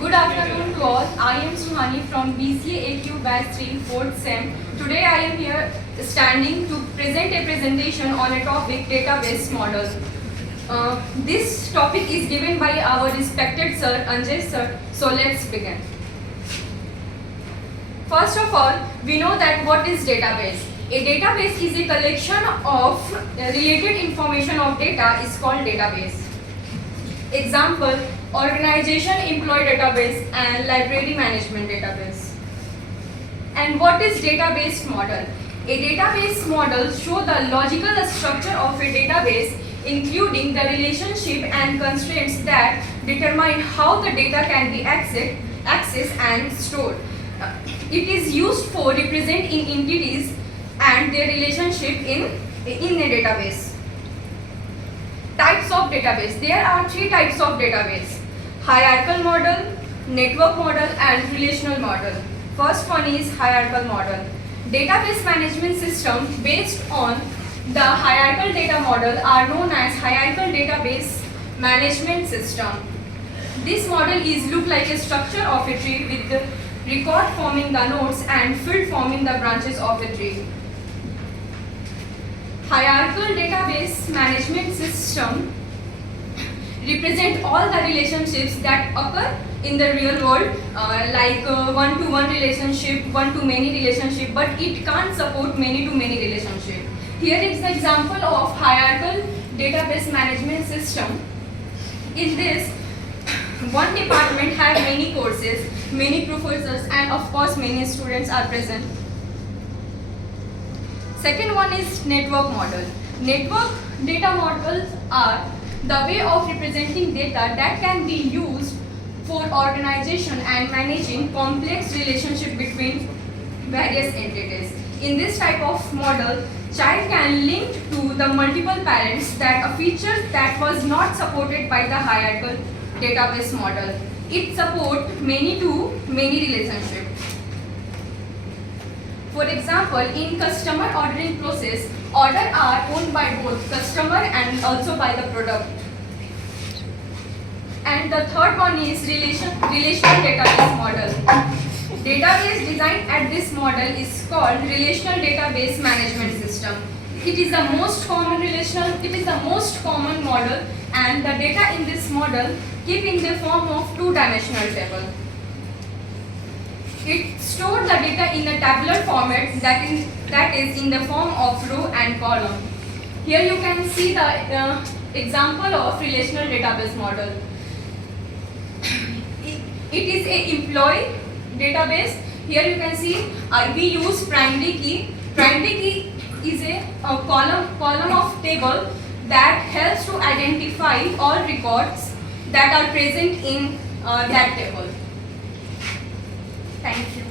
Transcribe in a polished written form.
Good afternoon to all. I am Suhani from BCA AQ Batch 3 4th Sem. Today I am here standing to present a presentation on a topic, database model. This topic is given by our respected sir, Anjay sir. So let's begin. First of all, we know that what is database. A database is a collection of related information of data is called database. Example, organization employee database and library management database. And what is database model? A database model shows the logical structure of a database, including the relationship and constraints that determine how the data can be accessed and stored. It is used for representing entities and their relationship in a database. Types of database. There are three types of database: hierarchical model, network model and relational model. First one is hierarchical model. Database management system based on the hierarchical data model are known as hierarchical database management system. This model is look like a structure of a tree with the record forming the nodes and field forming the branches of the tree. Hierarchical database management system represent all the relationships that occur in the real world, like one-to-one relationship, one-to-many relationship, but it can't support many-to-many relationship. Here is the example of hierarchical database management system. In this, one department have many courses, many professors, and of course many students are present. Second one is network model. Network data models are the way of representing data that can be used for organization and managing complex relationship between various entities. In this type of model, child can link to the multiple parents, that a feature that was not supported by the hierarchical database model. It supports many-to-many relationship. For example, in customer ordering process, orders are owned by both customer and also by the product. And the third one is relational database model. Database designed at this model is called relational database management system. It is the most common model, and the data in this model keep in the form of two-dimensional table. It stores the data in a tabular format that is in the form of row and column. Here you can see the example of relational database model. It is a employee database. Here you can see we use primary key. Primary key is a column of table that helps to identify all records that are present in that table. Thank you.